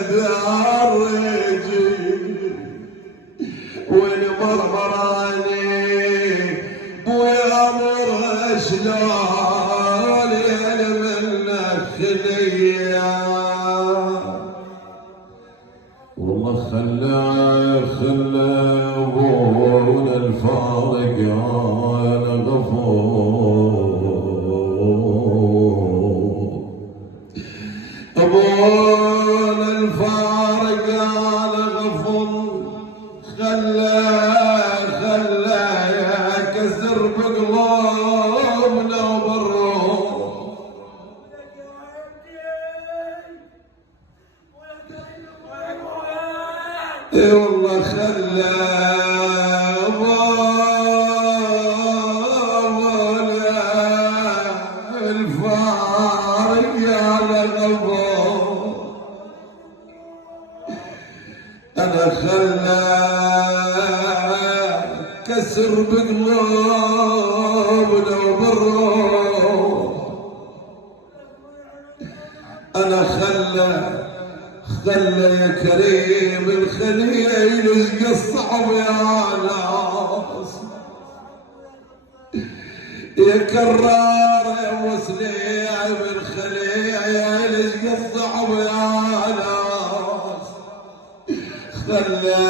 الدار وين مرمراني بويا مر شلون منك خليا والله خلى ابونا الفارق انا غفور ابونا الفارق انا غفور خلى كسر بقلوبنا وبالروح اي والله خلى ابونا الفارق على غفور انا خلى كسر بقلوبنا وبالروح انا خلى يا كريم الخليل يلقى الصعب يا ناس يا كرار يا وسليع من خليل يلقى الصعب يا ناس خلى